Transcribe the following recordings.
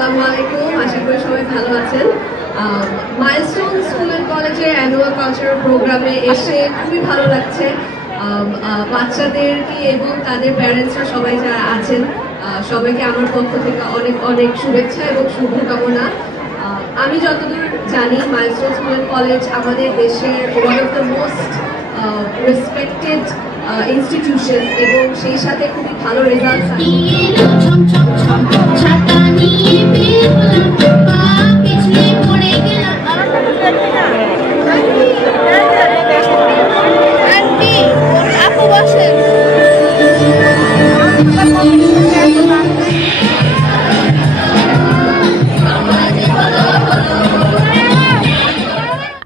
আসসালামু আলাইকুম, আশা করি সবাই ভালো আছেন। মাইলস্টোন স্কুল অ্যান্ড কলেজের অ্যানুয়াল কালচারাল প্রোগ্রামে এসে খুবই ভালো লাগছে। বাচ্চাদেরকে এবং তাদের প্যারেন্টসরা সবাই যারা আছেন সবাইকে আমার পক্ষ থেকে অনেক অনেক শুভেচ্ছা এবং শুভকামনা। আমি যতদূর জানি মাইলস্টোন স্কুল অ্যান্ড কলেজ আমাদের দেশের one of the most respected institution এবং সেই সাথে খুবই ভালো রেজাল্ট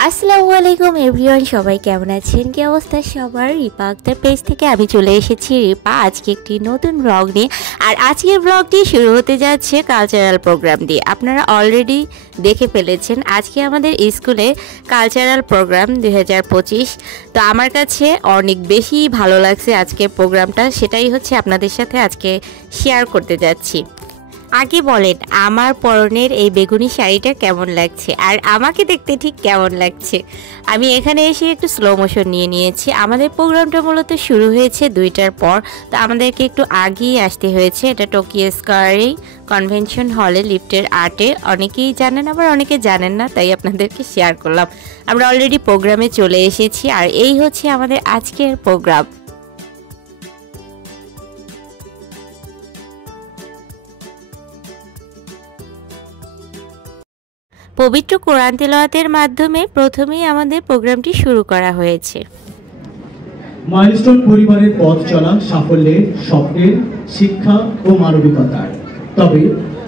আসসালামু আলাইকুম এভরিওয়ান, সবাই কেমন আছেন? কি অবস্থা সবার? রিপা আক্তার পেজ থেকে আমি চলে এসেছি রিপা আজকে একটি নতুন ব্লগ নিয়ে। আর আজকের ব্লগটি শুরু হতে যাচ্ছে কালচারাল প্রোগ্রাম দিয়ে। আপনারা অলরেডি দেখে ফেলেছেন আজকে আমাদের স্কুলে কালচারাল প্রোগ্রাম 2025। তো আমার কাছে অনেক বেশি ভালো লাগছে আজকের প্রোগ্রামটা, সেটাই হচ্ছে আপনাদের সাথে আজকে শেয়ার করতে যাচ্ছি। আগে বলেন আমার পরনের এই বেগুনি শাড়িটা কেমন লাগছে আর আমাকে দেখতে ঠিক কেমন লাগছে। আমি এখানে এসে একটু স্লো মোশন নিয়ে নিয়েছি। আমাদের প্রোগ্রামটা মূলত শুরু হয়েছে 2টার পর, তো আমাদেরকে একটু আগেই আসতে হয়েছে। এটা টোকিও স্কয়ারে কনভেনশন হলে লিফটের 8-এ। অনেকেই জানেন আবার অনেকে জানেন না, তাই আপনাদেরকে শেয়ার করলাম। আমরা অলরেডি প্রোগ্রামে চলে এসেছি আর এই হচ্ছে আমাদের আজকের প্রোগ্রাম। পবিত্র কোরআন তেলাওয়াতের মাধ্যমে প্রথমেই আমাদের প্রোগ্রামটি শুরু করা হয়েছে। মাইলস্টোন পরিবারের পথ চলা সাফল্যের, স্বপ্নের, শিক্ষা ও মানবিকতার। তবে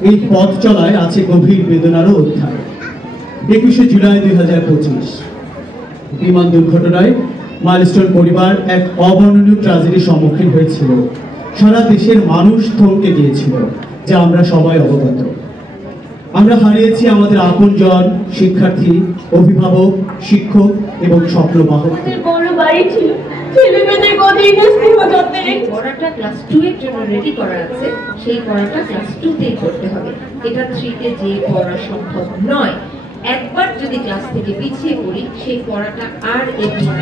এই পথ চলায় আছে গভীর বেদনারও অধ্যায়। 21শে জুলাই 2025 বিমান দুর্ঘটনায় মাইলস্টোন পরিবার এক অবর্ণনীয় ট্র্যাজেডির সম্মুখীন হয়েছিল। সারা দেশের মানুষ থমকে গিয়েছিল, যা আমরা সবাই অবগত। আমরা হারিয়েছি আমাদের আপনজন, শিক্ষার্থী, অভিভাবক, শিক্ষক এবং স্বপ্নবাহক। বড় বাড়ি ছিল, ছেলেমেয়েদের কত ইন্ডাস্ট্রি হতে। পড়াটা ক্লাস 2 এর জন্য রেডি করা আছে, সেই পড়াটা ক্লাস 2 তেই করতে হবে। এটা 3 তে যে পড়া সম্ভব নয়। একবার যদি ক্লাস থেকে পিছিয়ে পড়ি সেই পড়াটা আর এগিয়ে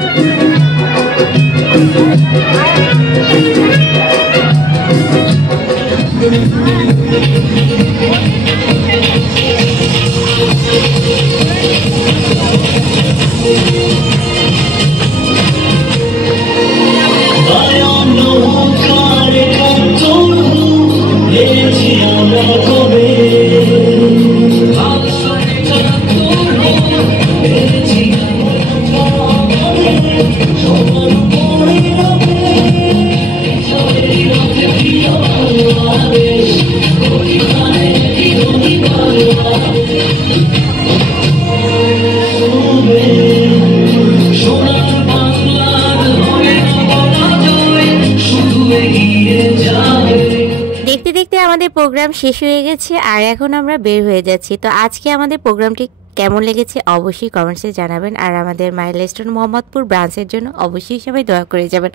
আমাদের প্রোগ্রাম শেষ হয়ে গেছে আর এখন আমরা বের হয়ে যাচ্ছি। তো আজকে আমাদের প্রোগ্রামটি কেমন লেগেছে অবশ্যই কমেন্টসে জানাবেন। আর আমাদের মাইলস্টোন মোহাম্মদপুর ব্রাঞ্চের জন্য অবশ্যই সবাই দোয়া করে যাবেন।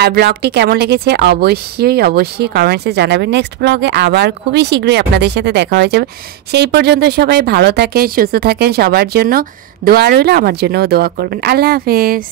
আর ব্লগটি কেমন লেগেছে অবশ্যই কমেন্টসে জানাবেন। নেক্সট ব্লগে আবার খুবই শীঘ্রই আপনাদের সাথে দেখা হয়ে যাবে। সেই পর্যন্ত সবাই ভালো থাকেন, সুস্থ থাকেন। সবার জন্য দোয়া রইল, আমার জন্যও দোয়া করবেন। আল্লাহ হাফেজ।